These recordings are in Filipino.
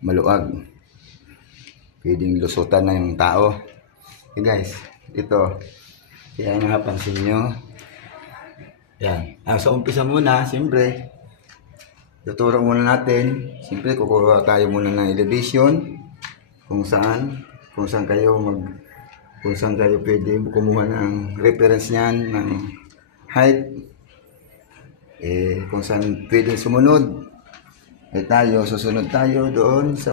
maluag. Pwedeng lusutan na yung tao. Okay guys, ito. Kaya napansin nyo. Yan. Ah, sa umpisa muna, siyempre, tuturo muna natin. Siyempre, kukuha tayo muna ng elevation. Kung saan, kung saan kayo mag, kung saan kayo pwede kumuha ng reference niyan, ng height. Eh, kung saan pwede sumunod. Eh tayo, susunod tayo doon sa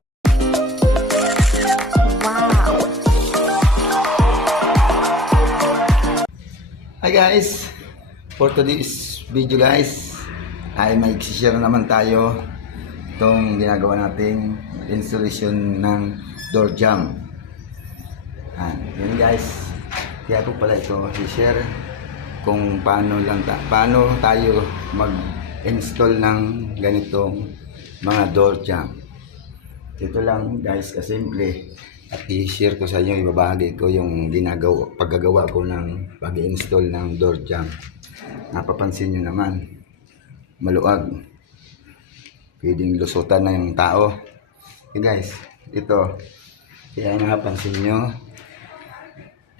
Hi guys! For today's video guys, ay may share naman tayo itong ginagawa nating installation ng door jam. Yan, yun guys. Kaya ko pala ito i-share kung paano lang ta paano tayo mag-install ng ganitong mga door jam. Ito lang guys, kasimple. At i-share ko sa inyo, ibabahagi ko yung ginagawa, paggagawa ko ng pag-install ng door jam. Napapansin nyo naman, maluag. Pwedeng lusutan na yung tao. Okay guys, ito. Kaya napapansin nyo.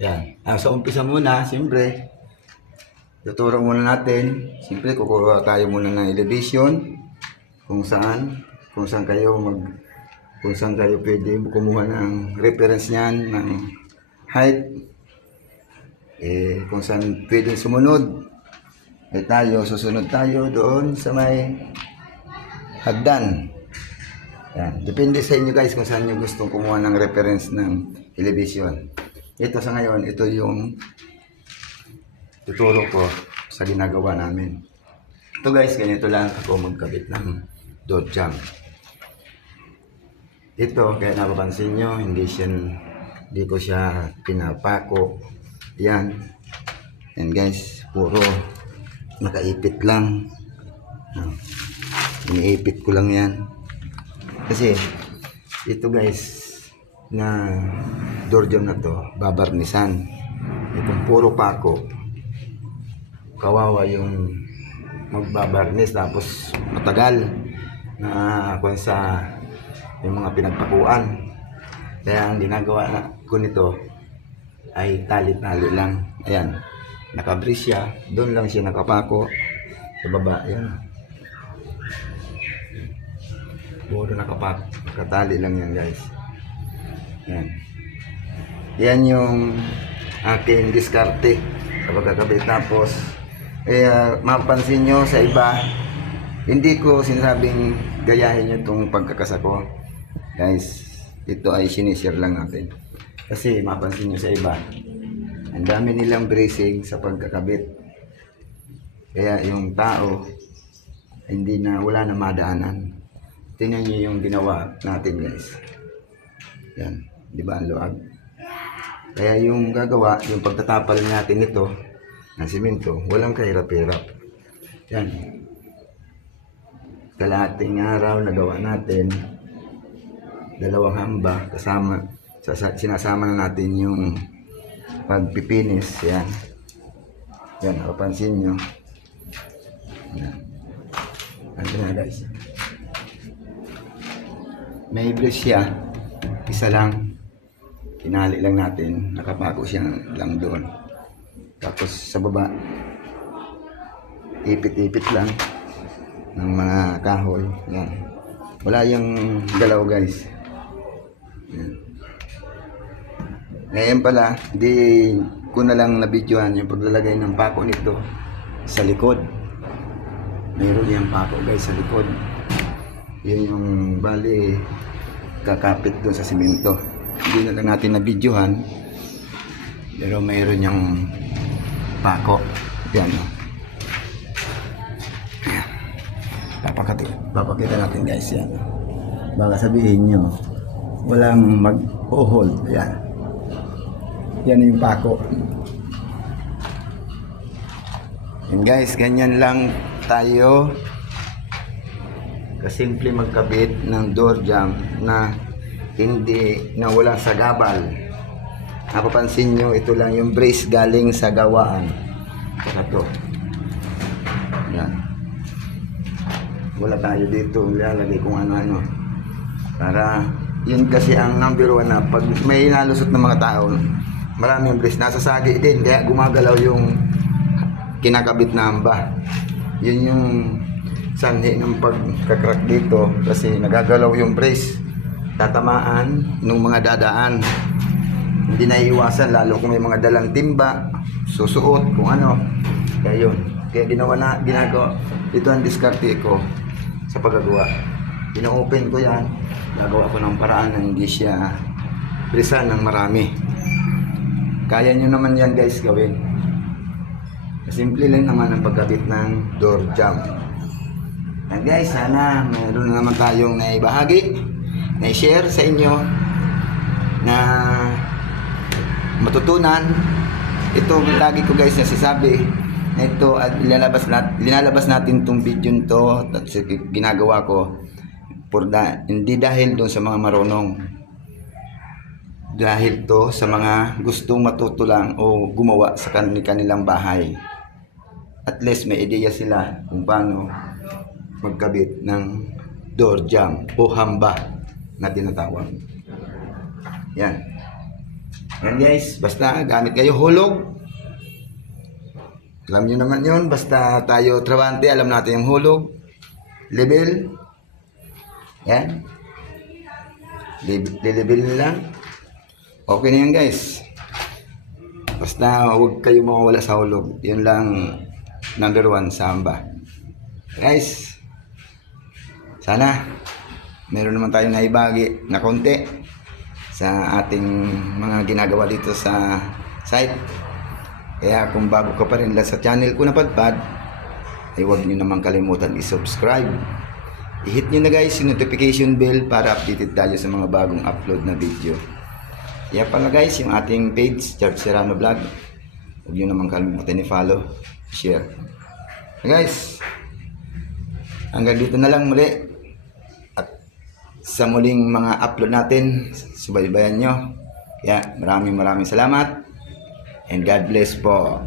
Yan. Ah, sa umpisa muna, siyempre, tuturo muna natin. Siyempre, kukuha tayo muna ng elevation. Kung saan, kung saan kayo mag kung saan kayo pwede kumuha ng reference niyan, ng height, eh, kung saan pwede sumunod, eh tayo, susunod tayo doon sa may hagdan. Yan. Depende sa inyo guys kung saan nyo gustong kumuha ng reference ng elevation. Ito sa ngayon, ito yung tuturo ko sa ginagawa namin. Ito guys, ganito lang ako magkabit ng door jam. Ito, kaya napapansin nyo, hindi siya, hindi ko siya pinapako. Yan. Yan guys, puro nakaipit lang. Ah, Iniipit ko lang yan. Kasi, ito guys, na door jam na to, babarnisan. Itong puro pako, kawawa yung magbabarnis tapos matagal na kung sa yung mga pinagpakuan. Kaya ang ginagawa na ko nito ay tali-tali lang. Ayan, nakabris siya. Doon lang siya nakapako sa baba. Ayan. Puro nakapako. Nakatali lang yan guys. Ayan. Yan yung aking diskarte sa pagkakabit. Tapos, eh, ah, mapansin nyo sa iba, hindi ko sinasabing gayahin nyo itong pagkakasa ko. Guys, ito ay sinishare lang natin. Kasi mapansin nyo sa iba, ang dami nilang bracing sa pagkakabit. Kaya yung tao, hindi na, wala na madaanan. Tingnan nyo yung ginawa natin guys. Yan, di ba ang luag? Kaya yung gagawa, yung pagtatapal natin ito, ng simento, walang kahirap-hirap. Yan. Kalahating araw nagawa natin, dalawang hamba, kasama, sinasama na natin yung pagpipinis, yan. Yan, napapansin nyo. Yan. Na guys. May brace siya, isa lang. Tinali lang natin, nakapago siya lang doon. Tapos sa baba, ipit-ipit lang ng mga kahoy. Yan. Wala yung galaw guys. Yan. Ngayon pala, di ko na lang nabidyohan yung paglalagay ng pako nito sa likod. Mayroon yung pako guys sa likod. Yun yung bali kakapit doon sa simento. Hindi na lang natin nabidyohan. Pero mayroon yung pako. Yan. Papakati, papakita natin guys yan. Baka sabihin nyo, walang mag-hold. Yan. Yan yung pako. Yan guys, ganyan lang tayo kasimple magkabit ng door jam na hindi na walang sagabal. Napapansin nyo, ito lang yung brace galing sa gawaan. Ito. Yan. Wala tayo dito ilalagay kung ano-ano. Para yun kasi ang number one na pag may nalusot ng mga tao, maraming brace. Nasa sagi din, kaya gumagalaw yung kinakabit na hamba. Yun yung sanhi ng pagkakrak dito kasi nagagalaw yung brace. Tatamaan ng mga dadaan. Hindi na iwasan lalo kung may mga dalang timba, susuot, kung ano. Kaya yun. Kaya ginawa na, ginagawa. Ito ang diskarte ko sa paggagawa. Ino-open ko yan. Gagawa ko ng paraan na hindi siya presan ng marami. Kaya nyo naman yan guys gawin. Simple lang naman ang pagkabit ng door jam. And guys, sana meron na naman tayong naibahagi, na-share sa inyo na matutunan. Ito lagi ko guys nasasabi na ito at ilalabas natin, linalabas natin tong video to at ginagawa ko for da, hindi dahil doon sa mga marunong dahil to sa mga gustong matuto lang o gumawa sa kan- kanilang bahay at least may ideya sila kung paano magkabit ng door jam o hamba na tinatawag. Yan. Yan guys, basta gamit kayo hulog. Alam nyo naman yun, basta tayo trabante, alam natin yung hulog. Level. Yan. Lib- Lilibel lang. Okay na yan guys. Basta huwag kayo mawawala sa hulog. Yun lang number one sa hamba. Guys, sana meron naman tayong naibagi na konti sa ating mga ginagawa dito sa site. Kaya kung bago ka pa rin lang sa channel ko na padpad, ay huwag nyo naman kalimutan i-subscribe. I-hit nyo na guys yung notification bell para updated tayo sa mga bagong upload na video. Kaya pala guys, yung ating page, George Serrano Vlog, huwag nyo naman kalimutan i-follow, share. Guys, hanggang dito na lang muli. At sa muling mga upload natin, subaybayan nyo. Kaya maraming maraming salamat. And God bless po.